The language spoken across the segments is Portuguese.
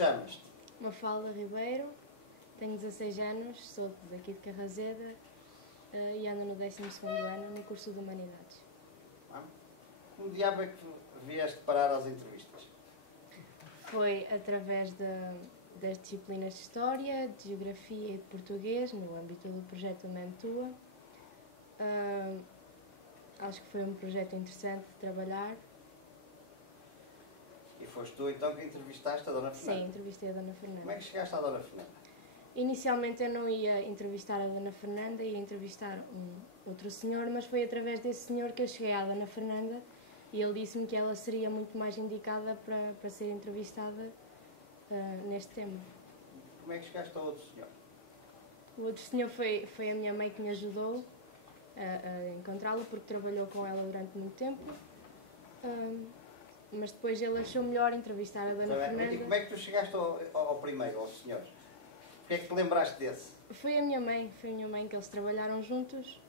chamas-te? Mafalda Ribeiro, tenho 16 anos, sou daqui de Carraseda e ando no 12º ano no curso de Humanidades. Como diabo é que vieste parar às entrevistas? Foi através das disciplinas de História, de Geografia e de Português, no âmbito do projeto Memtua. Acho que foi um projeto interessante de trabalhar. E foste tu então que entrevistaste a Dona Fernanda? Sim, entrevistei a Dona Fernanda. Como é que chegaste à Dona Fernanda? Inicialmente eu não ia entrevistar a Dona Fernanda, ia entrevistar outro senhor, mas foi através desse senhor que eu cheguei à Dona Fernanda e ele disse-me que ela seria muito mais indicada para ser entrevistada neste tema. Como é que chegaste ao outro senhor? O outro senhor foi a minha mãe que me ajudou a encontrá-lo, porque trabalhou com ela durante muito tempo. Mas depois ele achou melhor entrevistar a Dona Fernanda. E como é que tu chegaste ao primeiro, ao senhor? Porquê é que te lembraste desse? Foi a minha mãe que eles trabalharam juntos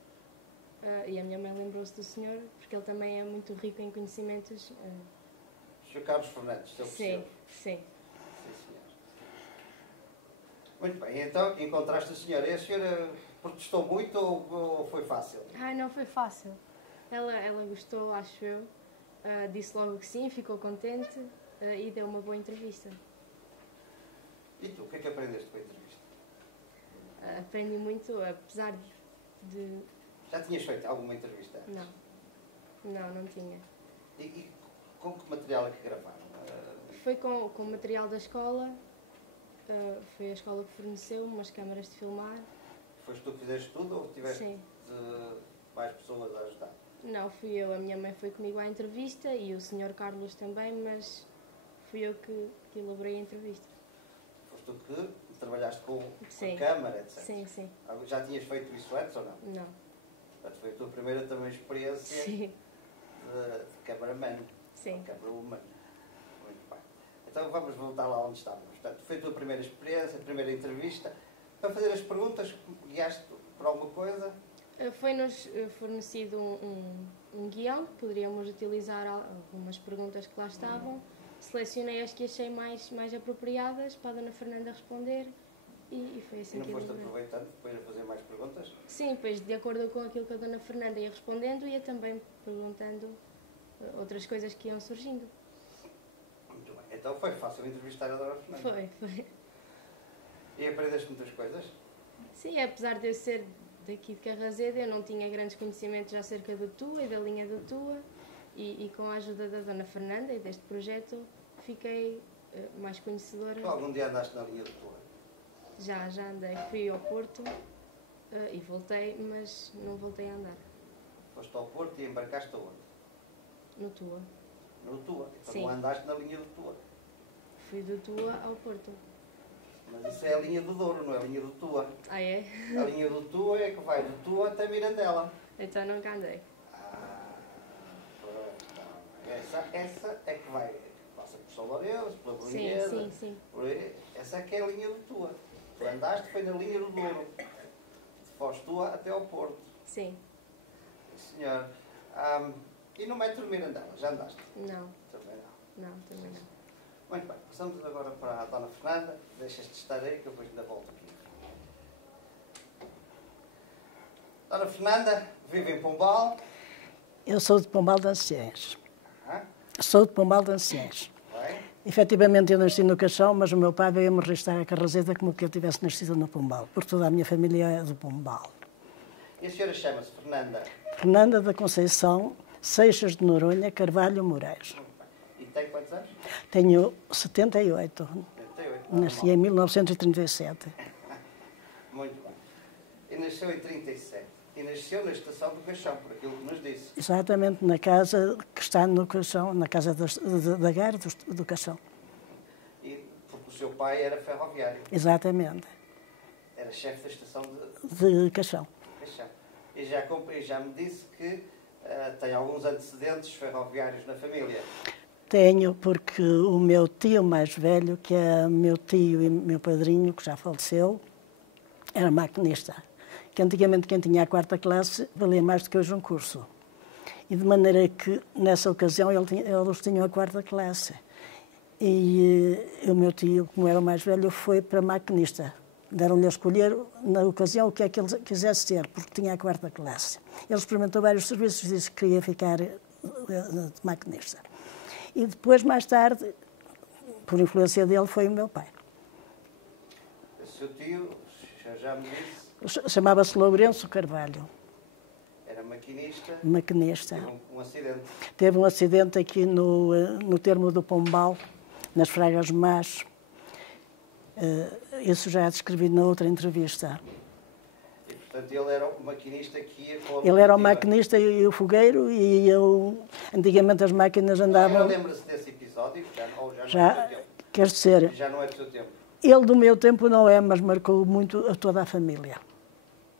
e a minha mãe lembrou-se do senhor, porque ele também é muito rico em conhecimentos. Sr. Carlos Fernandes, seu professor? Sim. Sim, senhor. Muito bem, então encontraste a senhora. E a senhora protestou muito ou foi fácil? Não foi fácil. Ela gostou, acho eu. Disse logo que sim, ficou contente e deu uma boa entrevista. E tu, o que é que aprendeste com a entrevista? Aprendi muito, apesar de... Já tinhas feito alguma entrevista antes? Não tinha. E com que material é que gravaram? Foi com o material da escola, foi a escola que forneceu umas câmaras de filmar. Foste tu que fizeste tudo ou tiveste mais pessoas a ajudar? Não, fui eu. A minha mãe foi comigo à entrevista e o Sr. Carlos também, mas fui eu que elaborei a entrevista. Foste tu que trabalhaste com a câmara, etc? Sim. Já tinhas feito isso antes ou não? Não. Portanto, foi a tua primeira também experiência de cameraman. Sim. Camerawoman. Muito bem. Então vamos voltar lá onde estávamos. Portanto, foi a tua primeira experiência, a primeira entrevista. Para fazer as perguntas, guiaste por alguma coisa? Foi-nos fornecido um guião, que poderíamos utilizar algumas perguntas que lá estavam. Selecionei as que achei mais apropriadas para a Dona Fernanda responder e foi assim que não foste aproveitando depois a fazer mais perguntas? Sim, pois de acordo com aquilo que a Dona Fernanda ia respondendo, ia também perguntando outras coisas que iam surgindo. Muito bem. Então foi fácil entrevistar a Dona Fernanda? Foi. E aprendeste muitas coisas? Sim, apesar de eu ser daqui de Carraseda, eu não tinha grandes conhecimentos acerca do Tua e da linha do Tua e com a ajuda da Dona Fernanda e deste projeto fiquei mais conhecedora. Tu algum dia andaste na linha do Tua? Já andei. Fui ao Porto e voltei, mas não voltei a andar. Foste ao Porto e embarcaste aonde? No Tua. No Tua? Então Sim. não andaste na linha do Tua? Fui do Tua ao Porto. Mas isso é a linha do Douro, não é a linha do Tua. É? A linha do Tua é que vai do Tua até Mirandela. Então nunca andei. Essa é que vai, passa por São Lourenço, pela Brunheda. Sim. Essa é que é a linha do Tua. Tu andaste, foi na linha do Douro. Foste Tua até ao Porto. Sim. Senhor. E no metro de Mirandela, já andaste? Não. Também não. Não, também não. Muito bem, passamos agora para a Dona Fernanda. Deixas-te estar aí que eu depois ainda volto aqui. Dona Fernanda, vive em Pombal. Eu sou de Pombal de Anciães. Sou de Pombal de Anciães. Efetivamente eu nasci no Cachão, mas o meu pai veio-me registrar a Carraseda como que eu tivesse nascido no Pombal, porque toda a minha família é do Pombal. E a senhora chama-se Fernanda? Fernanda da Conceição Seixas de Noronha Carvalho Moraes. E tem quantos anos? Tenho 78. 78. Nasci em 1937. Muito bem. E nasceu em 37. E nasceu na estação do Cachão, por aquilo que nos disse. Exatamente, na casa que está no Cachão, na casa da Gara do Cachão. E porque o seu pai era ferroviário. Exatamente. Era chefe da estação de Cachão. E já me disse que tem alguns antecedentes ferroviários na família. Tenho, porque o meu tio mais velho, que é meu tio e meu padrinho, que já faleceu, era maquinista. Que antigamente quem tinha a 4ª classe valia mais do que hoje um curso. E de maneira que, nessa ocasião, eles tinham a 4ª classe. E o meu tio, como era o mais velho, foi para maquinista. Deram-lhe a escolher, na ocasião, o que é que ele quisesse ser, porque tinha a 4ª classe. Ele experimentou vários serviços e disse que queria ficar de maquinista. E depois, mais tarde, por influência dele, foi o meu pai. O seu tio, já me disse... Chamava-se Lourenço Carvalho. Era maquinista. Maquinista. Teve um acidente. Teve um acidente aqui no termo do Pombal, nas Fragas Más. Isso já descrevi na outra entrevista. E, portanto, ele era o maquinista que ia com a Ele era o maquinista e o fogueiro, e eu... Antigamente as máquinas andavam... Lembra-se desse episódio? Já, não é do seu tempo? quer dizer... Já não é do seu tempo? Ele do meu tempo não é, mas marcou muito a toda a família.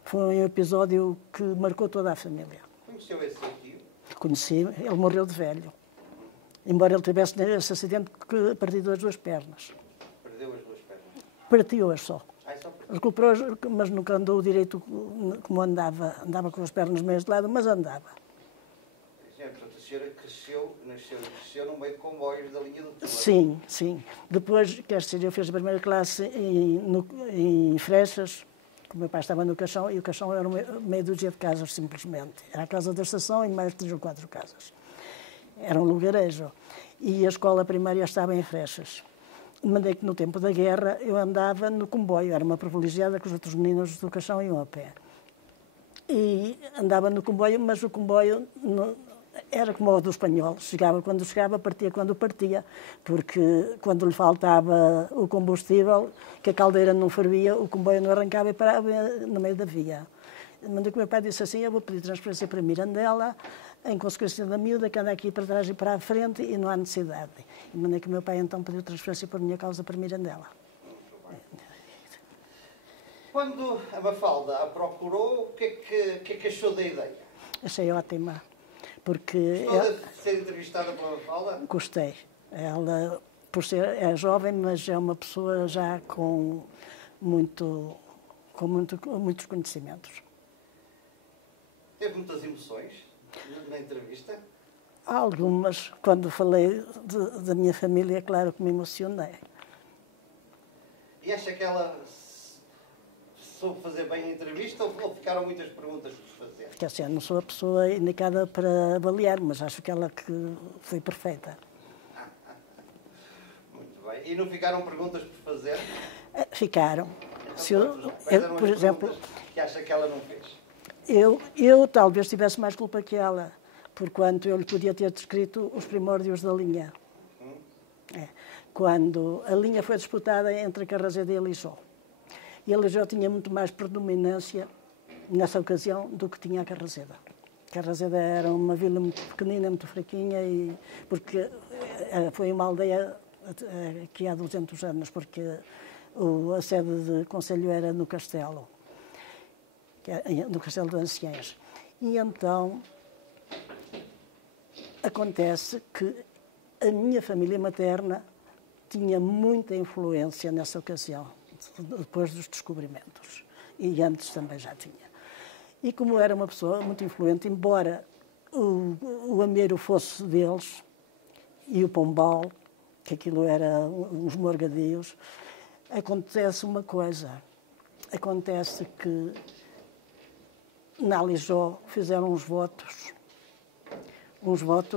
Foi um episódio que marcou toda a família. Conheceu esse seu tio? Conheci, ele morreu de velho. Embora ele tivesse esse acidente que partiu as 2 pernas. Perdeu as 2 pernas? Partiu-as só. Só partiu. Recuperou, mas nunca andou direito como andava. Andava com as pernas meio de lado, mas andava. Portanto, a senhora nasceu e cresceu no meio de comboios da linha do Tour. Sim, sim. Depois, quer dizer, eu fiz a 1ª classe em Freixas, que o meu pai estava no Caixão, e o Caixão era meia dúzia de casas, simplesmente. Era a casa da estação e mais 3 ou 4 casas. Era um lugarejo. E a escola primária estava em Freixas. De maneira que no tempo da guerra eu andava no comboio, era uma privilegiada que os outros meninos do Caixão iam a pé. E andava no comboio, mas o comboio era como o do espanhol, chegava quando chegava, partia quando partia, porque quando lhe faltava o combustível, que a caldeira não fervia, o comboio não arrancava e parava no meio da via. De maneira que o meu pai disse assim: eu vou pedir transferência para Mirandela, em consequência da miúda, que anda aqui para trás e para a frente, e não há necessidade. De maneira que o meu pai então pediu transferência por minha causa para Mirandela. Quando a Mafalda a procurou, o que é que achou da ideia? Achei ótima, porque... Gostou de ser entrevistada pela Mafalda? Gostei. Ela, por ser, é jovem, mas é uma pessoa já com muitos conhecimentos. Teve muitas emoções na entrevista? Algumas, quando falei da minha família, claro que me emocionei. E acha que ela soube fazer bem a entrevista ou ficaram muitas perguntas por fazer? Quer dizer, não sou a pessoa indicada para avaliar, mas acho que ela que foi perfeita. Muito bem. E não ficaram perguntas por fazer? Ficaram. Então, Se eu, por exemplo, que acha que ela não fez? Eu talvez tivesse mais culpa que ela, porquanto eu lhe podia ter descrito os primórdios da linha. Quando a linha foi disputada entre Carraseda e Lijó. E a Lijó tinha muito mais predominância nessa ocasião do que tinha a Carraseda. Carraseda era uma vila muito pequenina, muito fraquinha, porque foi uma aldeia aqui há 200 anos, porque a sede de concelho era no Castelo, no Castelo de Anciães. E então acontece que a minha família materna tinha muita influência nessa ocasião, depois dos descobrimentos, e antes também já tinha. E como era uma pessoa muito influente, embora o Ameiro fosse deles, e o Pombal, que aquilo era uns morgadios, acontece uma coisa. Acontece que na Lijó fizeram uns votos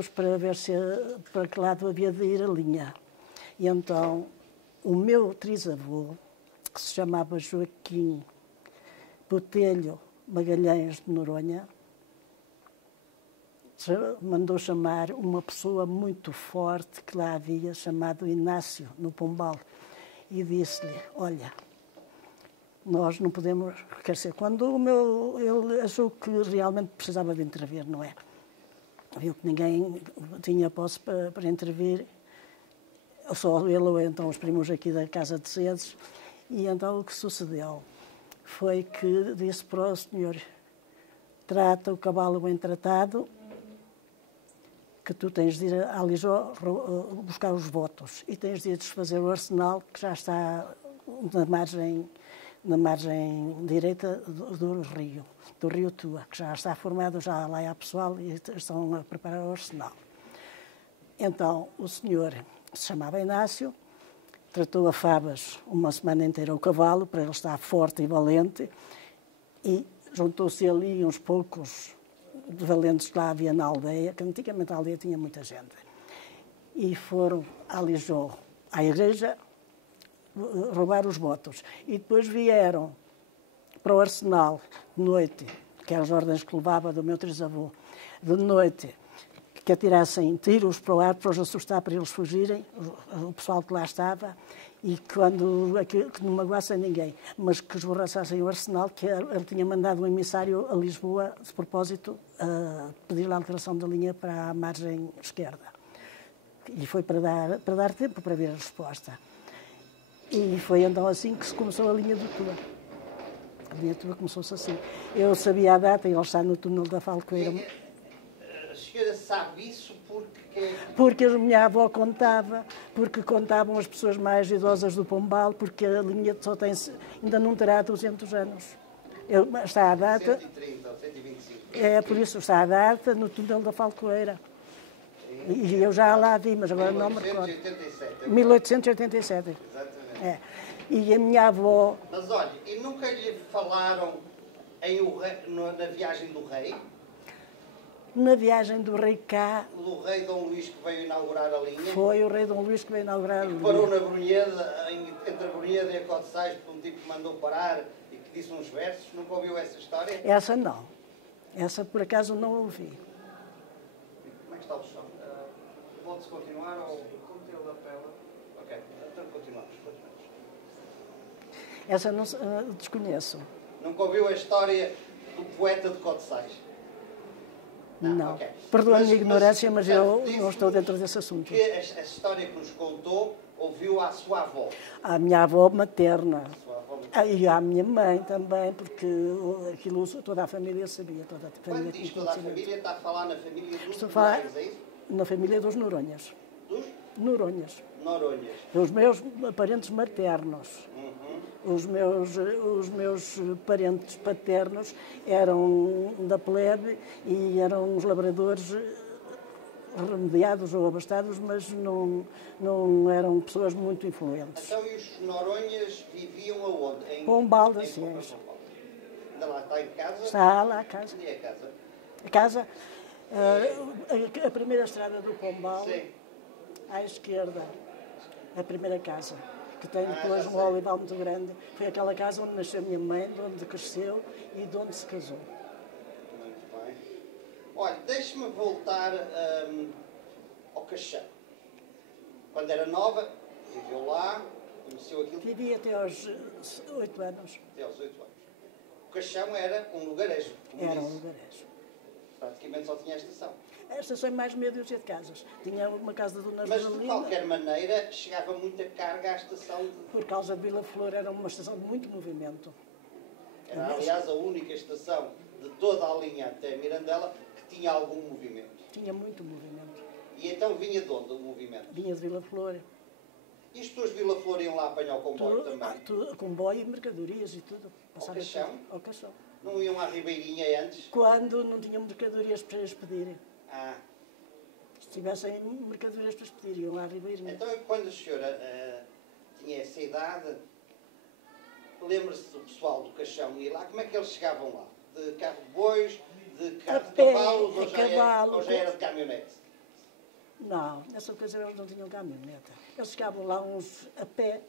para ver para que lado havia de ir a linha. E então o meu trisavô, que se chamava Joaquim Botelho Magalhães de Noronha, mandou chamar uma pessoa muito forte que lá havia, chamado Inácio, no Pombal, e disse-lhe: olha, nós não podemos... Quer dizer, quando ele achou que realmente precisava de intervir, não é? Viu que ninguém tinha posse para intervir, só ele ou então os primos aqui da Casa de Sedes, e então o que sucedeu foi que disse para o senhor: trata o cavalo bem tratado, que tu tens de ir a Lijó buscar os votos e tens de ir desfazer o arsenal que já está na margem direita do rio Tua, que já está formado, já lá há pessoal e estão a preparar o arsenal. Então o senhor se chamava Inácio, tratou a favas uma semana inteira o cavalo, para ele estar forte e valente, e juntou-se ali uns poucos de valentes que lá havia na aldeia, que antigamente a aldeia tinha muita gente, e foram a Lijó, à igreja, roubar os votos. E depois vieram para o arsenal, de noite, que eram as ordens que levava do meu trisavô, de noite, que atirassem tiros para o ar para os assustar, para eles fugirem, o pessoal que lá estava, e que não magoassem ninguém, mas que esborraçassem o arsenal, que ele tinha mandado um emissário a Lisboa, de propósito, a pedir a alteração da linha para a margem esquerda. E foi para dar tempo para ver a resposta. E foi então assim que se começou a linha do Tua. A linha do Tua começou-se assim. Eu sabia a data, e ele está no túnel da Falcoeira. A senhora sabe isso porque a minha avó contava, porque contavam as pessoas mais idosas do Pombal, porque a linha só tem, ainda não terá 200 anos. Está a data... 130 ou 125. É, por isso está a data no túnel da Falcoeira. E eu já lá vi, mas agora não me recordo. 1887. 1887. Exatamente. É. E a minha avó... Mas olha, e nunca lhe falaram na viagem do rei? Na viagem do rei cá... Do rei Dom Luís que veio inaugurar a linha? Foi o rei Dom Luís que veio inaugurar a linha. Parou na Brunheda, entre a Brunheda e a Cotsais, por um tipo que mandou parar e que disse uns versos. Nunca ouviu essa história? Essa não. Essa por acaso não ouvi. Como é que está o som? Pode-se continuar ou... Como a pela? Ok, então continuamos. Essa não desconheço. Nunca ouviu a história do poeta de Cotsais? Não. Okay. Perdoa a minha ignorância, mas eu não estou dentro desse assunto. Que a história que nos contou ouviu à sua avó? À minha avó materna. Sua avó materna. E à minha mãe também, porque aquilo toda a família sabia. Quando diz toda a família, está a falar na família dos Noronhas, é isso? Na família dos Noronhas. Dos? Noronhas. Noronhas. Os meus parentes maternos. Os meus parentes paternos eram da plebe e eram uns labradores remediados ou abastados, mas não eram pessoas muito influentes. Então, e os Noronhas viviam aonde? Em Pombal da Ciência. Ainda lá está em casa? Está lá a casa. Onde é a casa? A casa, a primeira estrada do Pombal, Sim. à esquerda, a primeira casa, que tem depois já um sei. olival muito grande. Foi aquela casa onde nasceu a minha mãe, de onde cresceu e de onde se casou. Muito bem. Olha, deixe-me voltar ao Caixão. Quando era nova, viveu lá, conheceu aquilo Vivi até aos 8 anos. até aos 8 anos. O Caixão era um lugarejo, como Era um disse. lugarejo. Praticamente só tinha a estação. A estação é mais meia dúzia de casas. Tinha uma casa de Dona Mas, de Rosalina. qualquer maneira, chegava muita carga à estação de... Por causa de Vila Flor, era uma estação de muito movimento. Era, aliás, a única estação de toda a linha até Mirandela que tinha algum movimento. Tinha muito movimento. E então vinha de onde o movimento? Vinha de Vila Flor. E as pessoas de Vila Flor iam lá apanhar o comboio também? Comboio e mercadorias e tudo. Passava Caixão? tudo ao Caixão. Não iam à Ribeirinha antes? Quando não tinham mercadorias para expedir. Ah. Se tivessem mercadorias para expedir, iam à Ribeirinha. Então, quando a senhora tinha essa idade, lembra-se do pessoal do Caixão ir lá? Como é que eles chegavam lá? De carro de bois, de carro de pé, cavalos, cavalo, ou já era de caminhonete? Não, nessa ocasião eles não tinham caminhoneta. Eles chegavam lá uns a pé,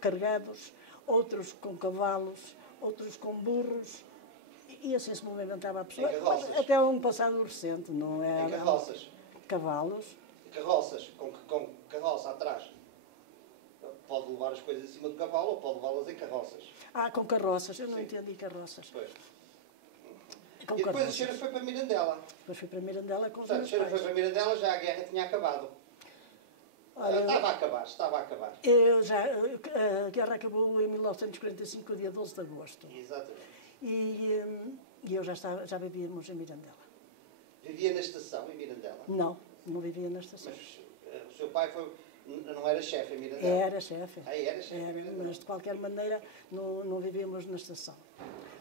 carregados, outros com cavalos, outros com burros, e assim se movimentava a pessoa. Em carroças? Até um passado recente, não é? Em carroças? Cavalos. Carroças, com carroça atrás. Pode levar as coisas em cima do cavalo ou pode levá-las em carroças. Ah, com carroças. Eu não Sim. entendi carroças. Pois. Com E depois a carroças. senhora foi para Mirandela. Depois fui para Mirandela com os Portanto, a meus senhora foi pais. para Mirandela, já a guerra tinha acabado. Olha, Estava a acabar. a guerra acabou em 1945, dia 12 de agosto. Exatamente. E eu já vivíamos em Mirandela. Vivia na estação, em Mirandela. Não vivia na estação. Mas o seu pai não era chefe em Mirandela? Era chefe. Ah, era chefe em Era, Mirandela. mas de qualquer maneira não vivíamos na estação.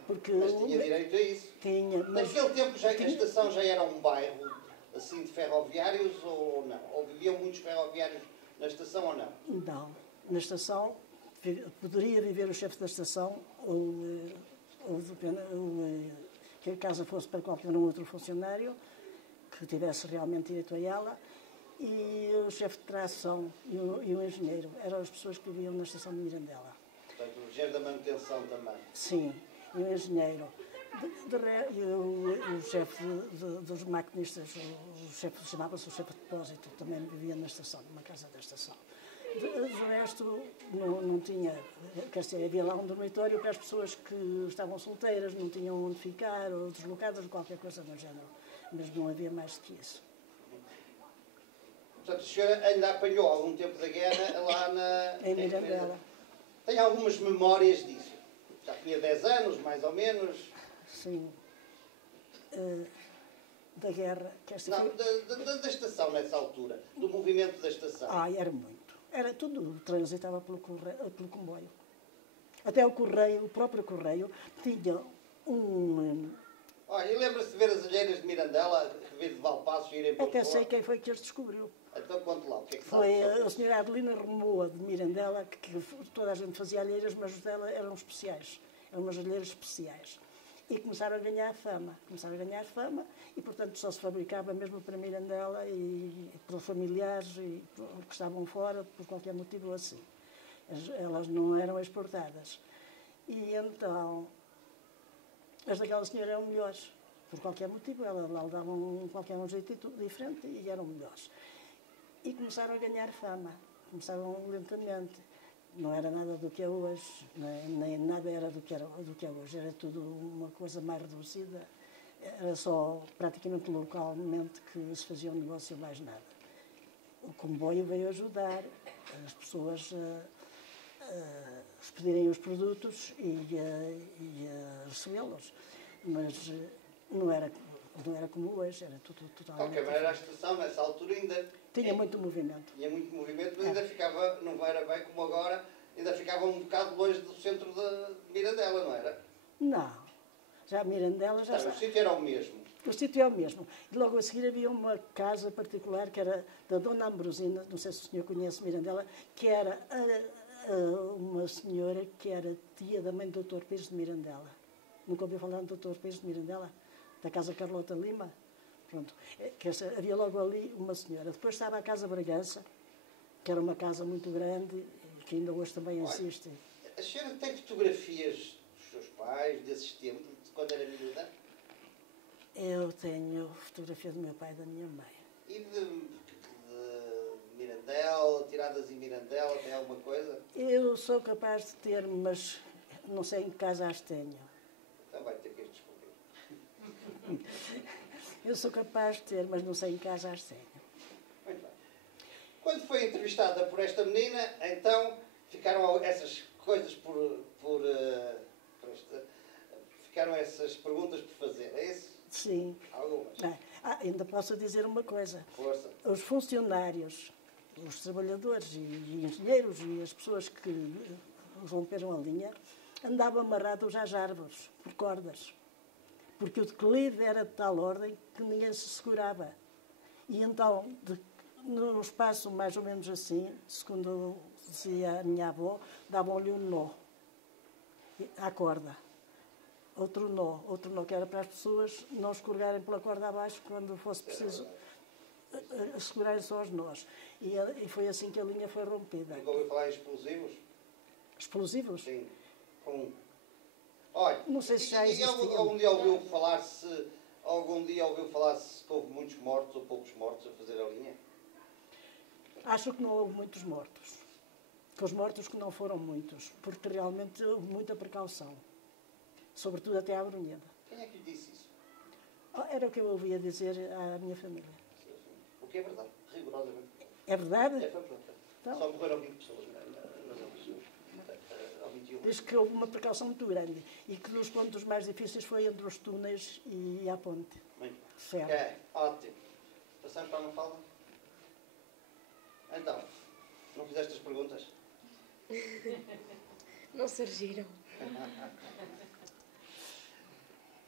Porque Mas tinha direito a isso? Tinha, mas Naquele tempo a estação já era um bairro assim de ferroviários ou não? Ou viviam muitos ferroviários Na estação ou não? Não. Na estação, poderia viver o chefe da estação ou que a casa fosse para qualquer outro funcionário que tivesse realmente direito a ela, e o chefe de tração e o engenheiro. Eram as pessoas que viviam na estação de Mirandela. Portanto, o engenheiro da manutenção também. Sim, e o engenheiro. E o chefe dos maquinistas, o chefe chamava-se o chefe de depósito, também vivia na estação, numa casa da estação. Do resto, não tinha. Quer dizer, havia lá um dormitório para as pessoas que estavam solteiras, não tinham onde ficar, ou deslocadas, ou qualquer coisa do género. Mas não havia mais do que isso. Portanto, a senhora ainda apanhou algum tempo da guerra lá Em Mirandela. Tem algumas memórias disso? Já tinha 10 anos, mais ou menos? Sim. Da guerra. Não, da estação nessa altura, do movimento da estação. Era muito. Era tudo, transitava pelo comboio. Até o correio, o próprio correio, tinha um... Olha, e lembra-se de ver as alheiras de Mirandela, que veio de Valpaços e irem para Até sei quem foi que as descobriu. Então conte lá, o que é que Foi sabe? a senhora Adelina Remoa de Mirandela, que toda a gente fazia alheiras, mas os dela eram especiais. Eram umas alheiras especiais. E começaram a ganhar fama. E, portanto, só se fabricava mesmo para Mirandela e pelos familiares e que estavam fora, por qualquer motivo assim. Elas não eram exportadas. E então, as daquela senhora eram melhores. Por qualquer motivo, elas lá davam qualquer um jeitito diferente e eram melhores. E começaram a ganhar fama. Começaram lentamente. Não era nada do que é hoje, nem nada era do que é hoje. Era tudo uma coisa mais reduzida. Era só praticamente localmente que se fazia um negócio, mais nada. O comboio veio ajudar as pessoas a expedirem os produtos e a recebê-los. Mas não era como hoje, era tudo totalmente... De qualquer maneira, a estação, nessa altura, ainda... Tinha muito movimento. Tinha muito movimento, mas ainda ficava, não era bem como agora, ainda ficava um bocado longe do centro de Mirandela, não era? Não. Já Mirandela já está. O sítio era o mesmo. O sítio é o mesmo. E logo a seguir havia uma casa particular que era da Dona Ambrosina, não sei se o senhor conhece Mirandela, que era uma senhora que era tia da mãe do Dr. Pires de Mirandela. Nunca ouviu falar do Dr. Pires de Mirandela? Da Casa Carlota Lima? Pronto. Havia logo ali uma senhora. Depois estava a Casa Bragança, que era uma casa muito grande, que ainda hoje também existe. A senhora tem fotografias dos seus pais, desses tempos, de quando era miúda? Eu tenho fotografia do meu pai e da minha mãe. E de Mirandela, tiradas em Mirandela, tem alguma coisa? Eu sou capaz de ter, mas não sei em que casa as tenho. Então vai ter que as descobrir. Eu sou capaz de ter, mas não sei em que casa as tenho. Muito bem. Quando foi entrevistada por esta menina, então ficaram essas coisas ficaram essas perguntas por fazer, é isso? Sim. Algumas. Ainda posso dizer uma coisa. Força. Os funcionários, os trabalhadores e engenheiros e as pessoas que romperam a linha andavam amarrados às árvores, por cordas. Porque o declive era de tal ordem que ninguém se segurava. E então, num espaço mais ou menos assim, segundo dizia a minha avó, davam-lhe um nó à corda. Outro nó, que era para as pessoas não escorregarem pela corda abaixo quando fosse preciso segurarem só os nós. E foi assim que a linha foi rompida. Nunca ouviu falar em explosivos? Explosivos? Sim. Olha, não sei se já existiam. Algum dia ouviu falar-se que houve muitos mortos ou poucos mortos a fazer a linha? Acho que não houve muitos mortos. Que os mortos que não foram muitos, porque realmente houve muita precaução. Sobretudo até à Brunheda. Quem é que lhe disse isso? Era o que eu ouvia dizer à minha família. O que é verdade, rigorosamente. É verdade? É verdade. Então, só morreram 20 pessoas nas eleições. Ou 21. Diz que houve uma precaução muito grande e que dos pontos mais difíceis foi entre os túneis e a ponte. Muito bem. Certo. Ótimo. Passamos para a Mafalda? Então, não fizeste as perguntas? Não surgiram.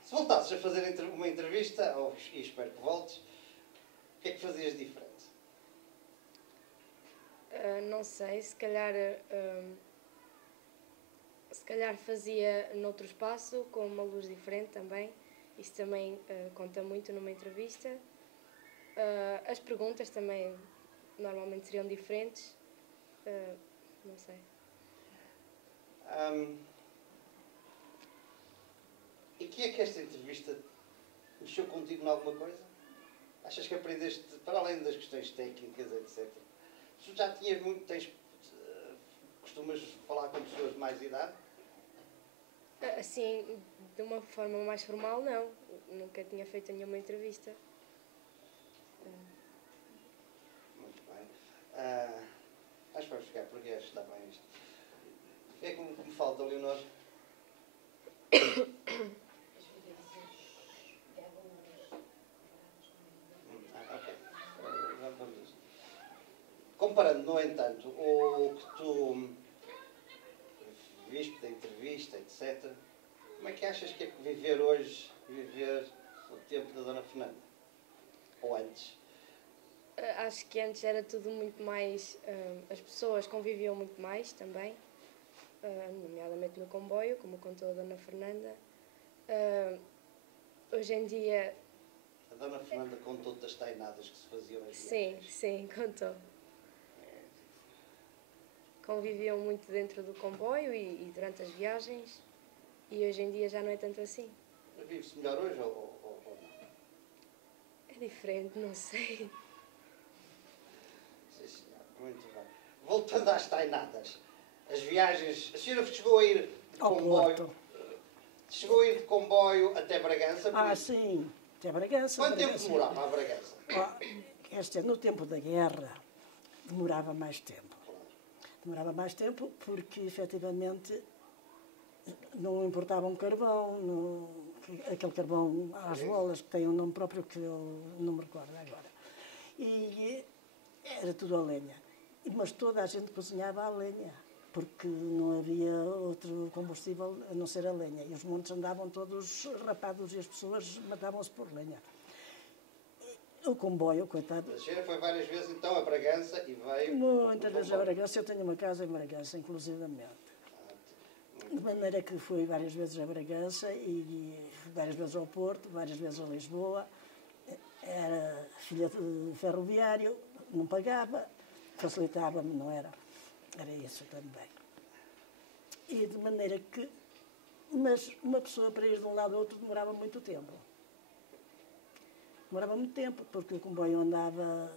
Se voltasses a fazer uma entrevista, e espero que voltes, o que é que fazias diferente? Não sei, se calhar fazia noutro espaço, com uma luz diferente também. Isso também conta muito numa entrevista. As perguntas também normalmente seriam diferentes. Não sei. E que é que esta entrevista mexeu contigo em alguma coisa? Achas que aprendeste, para além das questões técnicas, etc. Tu já tinhas costumas falar com pessoas de mais idade? Assim, de uma forma mais formal, não. Nunca tinha feito nenhuma entrevista. Muito bem. Acho que vamos ficar por aqui, acho que está bem isto. O que é que me falta, Leonor? Ok. Vamos a isto. Comparando, no entanto, o que tu viste da entrevista, etc., como é que achas que é que viver hoje, viver o tempo da Dona Fernanda? Ou antes? Acho que antes era tudo muito mais... as pessoas conviviam muito mais também, nomeadamente no comboio, como contou a Dona Fernanda. Hoje em dia... A Dona Fernanda contou-te as tainadas que se faziam nas viagens? Sim, contou. Conviviam muito dentro do comboio e durante as viagens, e hoje em dia já não é tanto assim. Vive-se melhor hoje ou não? É diferente, não sei. Sim, senhor. Muito bem. Voltando às tainadas, as viagens... A senhora chegou a ir de comboio? Chegou a ir de comboio até Bragança? Sim, até Bragança. Quanto tempo demorava a Bragança? No tempo da guerra, demorava mais tempo. Demorava mais tempo porque, efetivamente, não importava um carvão, aquele carvão às bolas, que tem um nome próprio que eu não me recordo agora. E era tudo a lenha. Mas toda a gente cozinhava a lenha, porque não havia outro combustível a não ser a lenha. E os montes andavam todos rapados e as pessoas matavam-se por lenha. O comboio, coitado. A senhora foi várias vezes então a Bragança e veio... Muitas vezes a Bragança. Eu tenho uma casa em Bragança, inclusivamente. De maneira que fui várias vezes a Bragança e várias vezes ao Porto, várias vezes a Lisboa. Era filha de ferroviário, não pagava, facilitava-me, não era? Era isso também. E de maneira que... Mas uma pessoa para ir de um lado ao outro demorava muito tempo. Demorava muito tempo, porque o comboio andava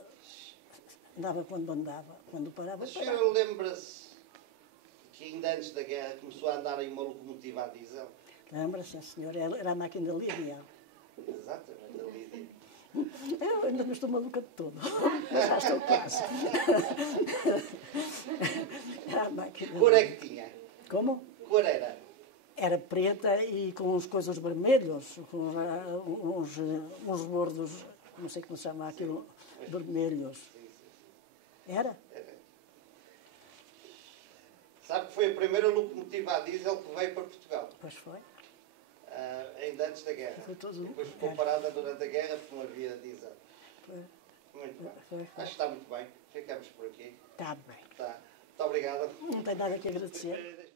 quando parava. A senhora lembra-se que ainda antes da guerra começou a andar em uma locomotiva a diesel? Lembra-se, senhora, era a máquina da Lídia. Exatamente, a Lídia. Eu ainda não estou maluca de todo, mas já estou quase. Era a máquina. Cor é que tinha? Como? Cor era? Era preta e com uns coisas vermelhos, com uns bordos, não sei como se chama aquilo, vermelhos. Era? Era. Sabe que foi a primeira locomotiva a diesel que veio para Portugal? Pois foi. Ainda antes da guerra. Depois ficou parada durante a guerra porque não havia diesel. Foi. Muito bem. Foi. Acho que está muito bem. Ficamos por aqui. Está bem. Tá. Muito obrigado. Não tem nada que agradecer.